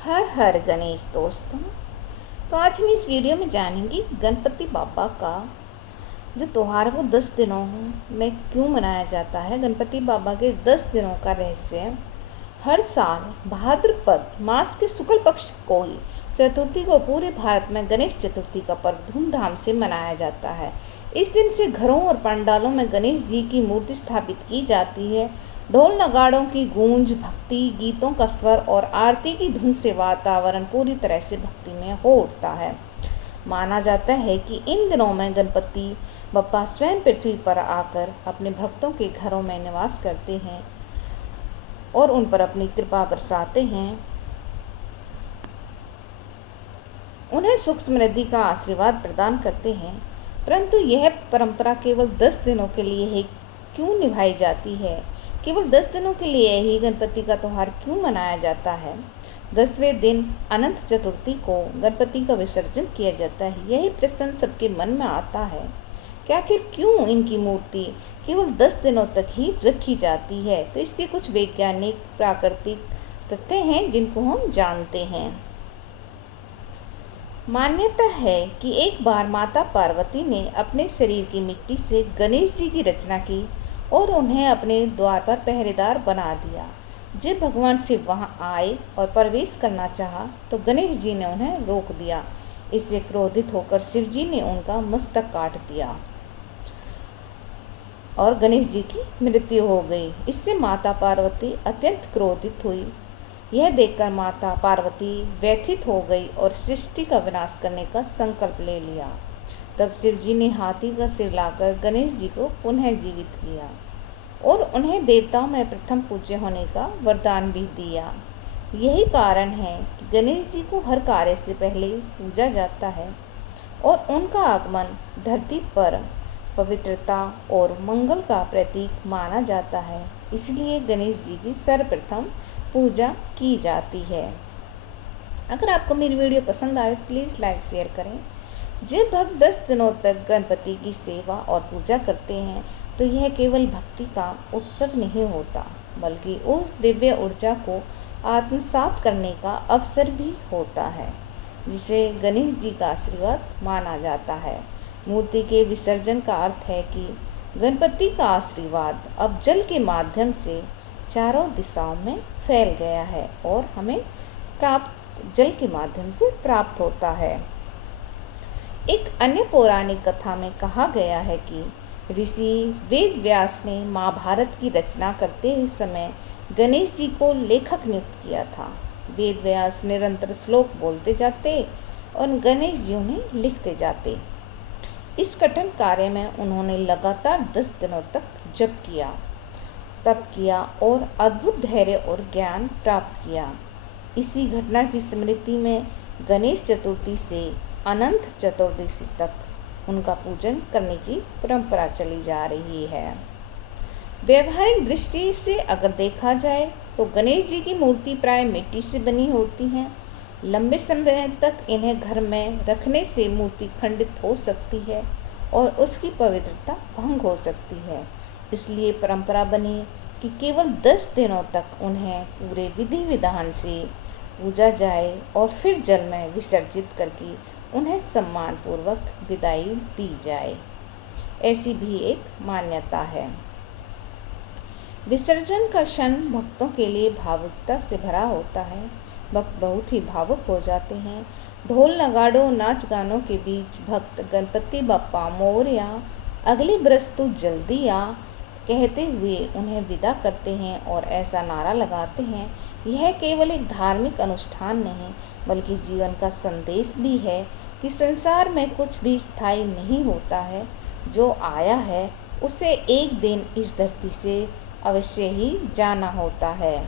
हर हर गणेश दोस्तों। तो आज हम इस वीडियो में जानेंगे गणपति बाबा का जो त्योहार है वो 10 दिनों में क्यों मनाया जाता है। गणपति बाबा के 10 दिनों का रहस्य। हर साल भाद्रपद मास के शुक्ल पक्ष को ही चतुर्थी को पूरे भारत में गणेश चतुर्थी का पर्व धूमधाम से मनाया जाता है। इस दिन से घरों और पंडालों में गणेश जी की मूर्ति स्थापित की जाती है। ढोल नगाड़ों की गूंज, भक्ति गीतों का स्वर और आरती की धुन से वातावरण पूरी तरह से भक्तिमय हो उठता है। माना जाता है कि इन दिनों में गणपति बप्पा स्वयं पृथ्वी पर आकर अपने भक्तों के घरों में निवास करते हैं और उन पर अपनी कृपा बरसाते हैं, उन्हें सुख समृद्धि का आशीर्वाद प्रदान करते हैं। परंतु यह परंपरा केवल 10 दिनों के लिए ही क्यों निभाई जाती है? केवल 10 दिनों के लिए ही गणपति का त्योहार क्यों मनाया जाता है? 10वें दिन अनंत चतुर्थी को गणपति का विसर्जन किया जाता है। यही प्रश्न सबके मन में आता है कि आखिर क्यों इनकी मूर्ति केवल 10 दिनों तक ही रखी जाती है। तो इसके कुछ वैज्ञानिक प्राकृतिक तथ्य हैं जिनको हम जानते हैं। मान्यता है कि एक बार माता पार्वती ने अपने शरीर की मिट्टी से गणेश जी की रचना की और उन्हें अपने द्वार पर पहरेदार बना दिया। जब भगवान शिव वहां आए और प्रवेश करना चाहा तो गणेश जी ने उन्हें रोक दिया। इससे क्रोधित होकर शिव जी ने उनका मस्तक काट दिया और गणेश जी की मृत्यु हो गई। इससे माता पार्वती अत्यंत क्रोधित हुई। यह देखकर माता पार्वती व्यथित हो गई और सृष्टि का विनाश करने का संकल्प ले लिया। तब शिव जी ने हाथी का सिर लाकर गणेश जी को पुनः जीवित किया और उन्हें देवताओं में प्रथम पूज्य होने का वरदान भी दिया। यही कारण है कि गणेश जी को हर कार्य से पहले पूजा जाता है और उनका आगमन धरती पर पवित्रता और मंगल का प्रतीक माना जाता है। इसलिए गणेश जी की सर्वप्रथम पूजा की जाती है। अगर आपको मेरी वीडियो पसंद आए तो प्लीज़ लाइक शेयर करें। जब भक्त 10 दिनों तक गणपति की सेवा और पूजा करते हैं तो यह केवल भक्ति का उत्सव नहीं होता बल्कि उस दिव्य ऊर्जा को आत्मसात करने का अवसर भी होता है जिसे गणेश जी का आशीर्वाद माना जाता है। मूर्ति के विसर्जन का अर्थ है कि गणपति का आशीर्वाद अब जल के माध्यम से चारों दिशाओं में फैल गया है और हमें प्राप्त जल के माध्यम से प्राप्त होता है। एक अन्य पौराणिक कथा में कहा गया है कि ऋषि वेद व्यास ने महाभारत की रचना करते हुए समय गणेश जी को लेखक नियुक्त किया था। वेद व्यास निरंतर श्लोक बोलते जाते और गणेश जी उन्हें लिखते जाते। इस कठिन कार्य में उन्होंने लगातार 10 दिनों तक जप किया, तप किया और अद्भुत धैर्य और ज्ञान प्राप्त किया। इसी घटना की स्मृति में गणेश चतुर्थी से अनंत चतुर्दशी तक उनका पूजन करने की परंपरा चली जा रही है। व्यवहारिक दृष्टि से अगर देखा जाए तो गणेश जी की मूर्ति प्राय मिट्टी से बनी होती है। लंबे समय तक इन्हें घर में रखने से मूर्ति खंडित हो सकती है और उसकी पवित्रता भंग हो सकती है। इसलिए परंपरा बनी कि केवल 10 दिनों तक उन्हें पूरे विधि विधान से पूजा जाए और फिर जल में विसर्जित करके उन्हें सम्मानपूर्वक विदाई दी जाए। ऐसी भी एक मान्यता है। विसर्जन का क्षण भक्तों के लिए भावुकता से भरा होता है। भक्त बहुत ही भावुक हो जाते हैं। ढोल नगाड़ों नाच गानों के बीच भक्त गणपति बप्पा मोरया, अगले बरस तू जल्दी आ कहते हुए उन्हें विदा करते हैं और ऐसा नारा लगाते हैं। यह केवल एक धार्मिक अनुष्ठान नहीं बल्कि जीवन का संदेश भी है कि संसार में कुछ भी स्थायी नहीं होता है। जो आया है उसे एक दिन इस धरती से अवश्य ही जाना होता है।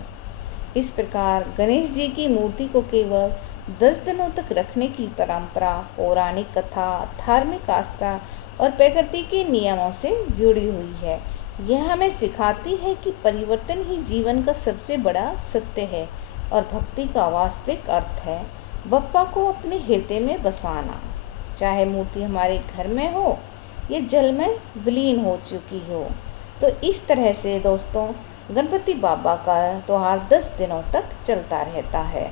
इस प्रकार गणेश जी की मूर्ति को केवल 10 दिनों तक रखने की परंपरा पौराणिक कथा, धार्मिक आस्था और प्रकृति के नियमों से जुड़ी हुई है। यह हमें सिखाती है कि परिवर्तन ही जीवन का सबसे बड़ा सत्य है और भक्ति का वास्तविक अर्थ है बप्पा को अपने हृदय में बसाना, चाहे मूर्ति हमारे घर में हो या जल में विलीन हो चुकी हो। तो इस तरह से दोस्तों गणपति बाबा का त्योहार 10 दिनों तक चलता रहता है।